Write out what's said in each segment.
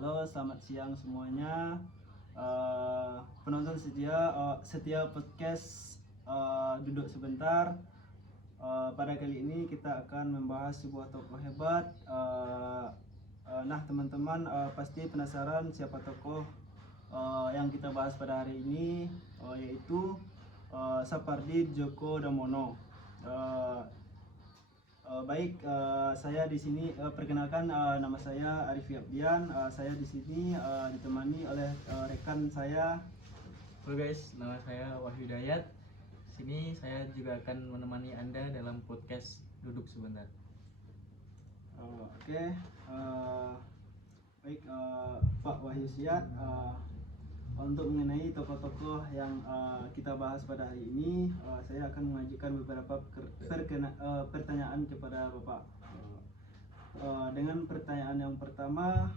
Halo, selamat siang semuanya. Penonton setia podcast Duduk Sebentar. Pada kali ini kita akan membahas sebuah tokoh hebat. Nah, teman-teman pasti penasaran siapa tokoh yang kita bahas pada hari ini, yaitu Sapardi Djoko Damono. Saya di sini perkenalkan, nama saya Arif Yabdian. Saya di sini ditemani oleh rekan saya. Halo guys, nama saya Wahyu Dayat. Sini saya juga akan menemani Anda dalam podcast Duduk Sebentar. Pak Wahyu Siat, untuk mengenai tokoh-tokoh yang kita bahas pada hari ini, saya akan mengajukan beberapa pertanyaan kepada Bapak. Dengan pertanyaan yang pertama,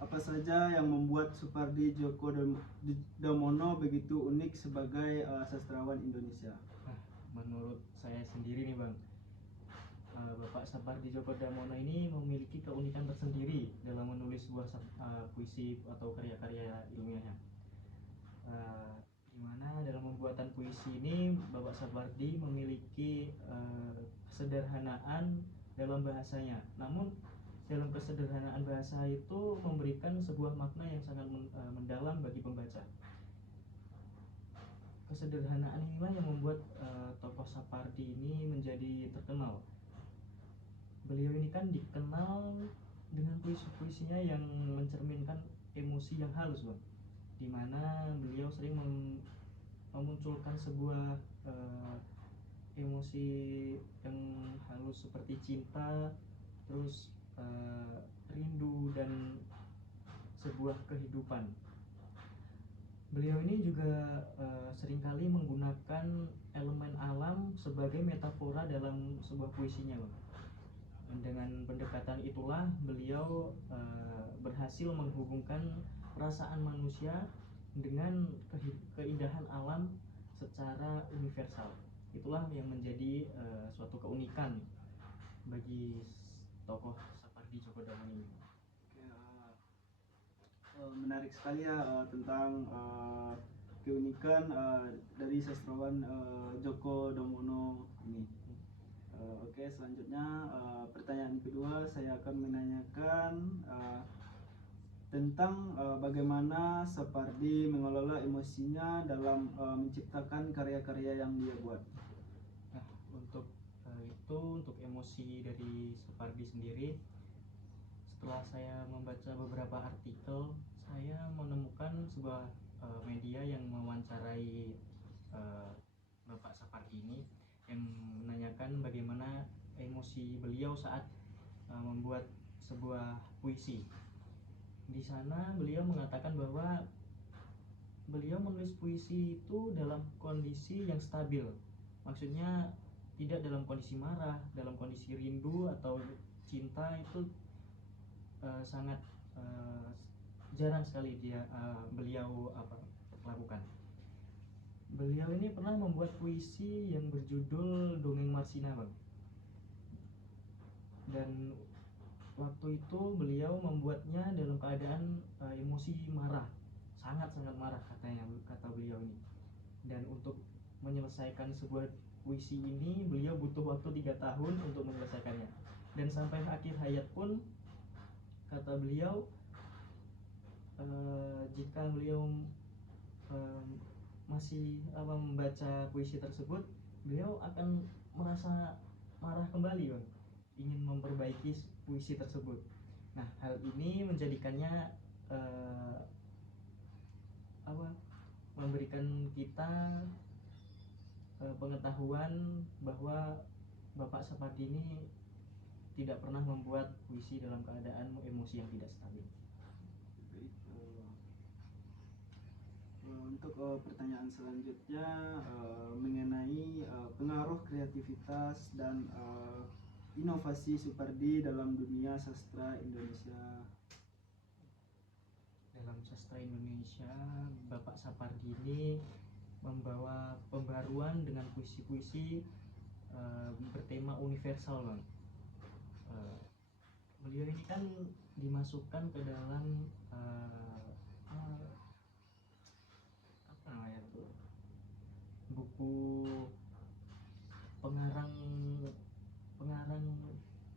apa saja yang membuat Sapardi Djoko Damono begitu unik sebagai sastrawan Indonesia? Menurut saya sendiri nih Bang, Bapak Sapardi Djoko Damono ini memiliki keunikan tersendiri dalam menulis sebuah puisi atau karya-karya ilmiahnya. Di mana dalam pembuatan puisi ini Bapak Sapardi memiliki kesederhanaan dalam bahasanya. Namun dalam kesederhanaan bahasa itu memberikan sebuah makna yang sangat mendalam bagi pembaca. Kesederhanaan inilah yang membuat tokoh Sapardi ini menjadi terkenal. Beliau ini kan dikenal dengan puisi-puisinya yang mencerminkan emosi yang halus, Bang. Di mana beliau sering memunculkan sebuah emosi yang halus seperti cinta, terus rindu dan sebuah kehidupan. Beliau ini juga seringkali menggunakan elemen alam sebagai metafora dalam sebuah puisinya, Bang. Dengan pendekatan itulah beliau berhasil menghubungkan perasaan manusia dengan keindahan alam secara universal. Itulah yang menjadi suatu keunikan bagi tokoh Sapardi Djoko Damono ini. Menarik sekali ya tentang keunikan dari sastrawan Djoko Damono ini. Selanjutnya pertanyaan kedua, saya akan menanyakan tentang bagaimana Sapardi mengelola emosinya dalam menciptakan karya-karya yang dia buat. Nah, untuk emosi dari Sapardi sendiri, setelah saya membaca beberapa artikel, saya menemukan sebuah media yang mewawancarai Bapak Sapardi ini, yang menanyakan bagaimana emosi beliau saat membuat sebuah puisi. Di sana beliau mengatakan bahwa beliau menulis puisi itu dalam kondisi yang stabil. Maksudnya tidak dalam kondisi marah, dalam kondisi rindu atau cinta itu sangat jarang sekali beliau lakukan. Beliau ini pernah membuat puisi yang berjudul Dongeng Marsina, Bang. Dan waktu itu beliau membuatnya dalam keadaan emosi marah, sangat-sangat marah kata beliau ini. Dan untuk menyelesaikan sebuah puisi ini beliau butuh waktu 3 tahun untuk menyelesaikannya. Dan sampai akhir hayat pun kata beliau, jika beliau masih membaca puisi tersebut, beliau akan merasa marah kembali, Bang, ingin memperbaiki puisi tersebut. Nah, hal ini menjadikannya memberikan kita pengetahuan bahwa Bapak Sapardi ini tidak pernah membuat puisi dalam keadaan emosi yang tidak stabil. Untuk pertanyaan selanjutnya mengenai pengaruh kreativitas dan inovasi Sapardi dalam dunia sastra Indonesia. Dalam sastra Indonesia, Bapak Sapardi ini membawa pembaruan dengan puisi-puisi bertema universal, Bang. beliau ini kan dimasukkan ke dalam apa namanya tuh, buku pengarang pengarang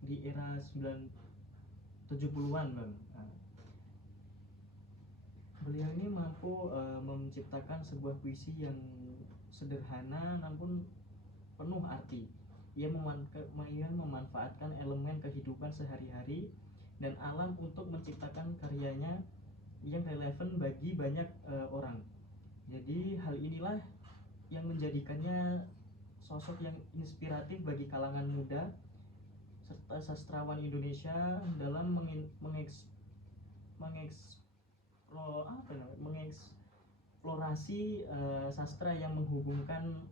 di era 70-an bang. Nah, beliau ini mampu menciptakan sebuah puisi yang sederhana namun penuh arti. Ia memanfaatkan elemen kehidupan sehari-hari dan alam untuk menciptakan karyanya yang relevan bagi banyak orang. Jadi hal inilah yang menjadikannya sosok yang inspiratif bagi kalangan muda serta sastrawan Indonesia dalam mengeksplorasi sastra yang menghubungkan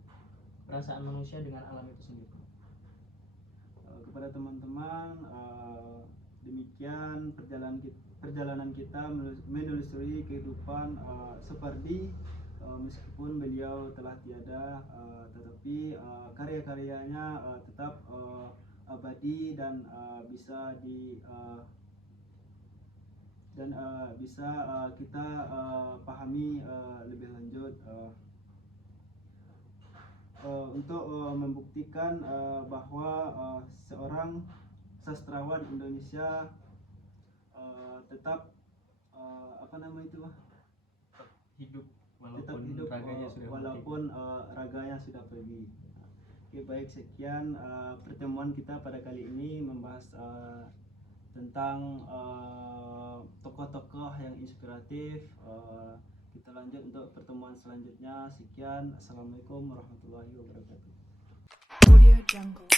perasaan manusia dengan alam itu sendiri. Kepada teman-teman, demikian perjalanan kita menelusuri kehidupan Supardi. Meskipun beliau telah tiada, tetapi karya-karyanya tetap abadi dan bisa kita pahami lebih lanjut. Untuk membuktikan bahwa seorang sastrawan Indonesia tetap hidup walaupun raganya sudah pergi. Oke, baik, sekian pertemuan kita pada kali ini membahas tentang tokoh-tokoh yang inspiratif. Kita lanjut untuk pertemuan selanjutnya. Sekian, assalamualaikum warahmatullahi wabarakatuh. Audio Jungle.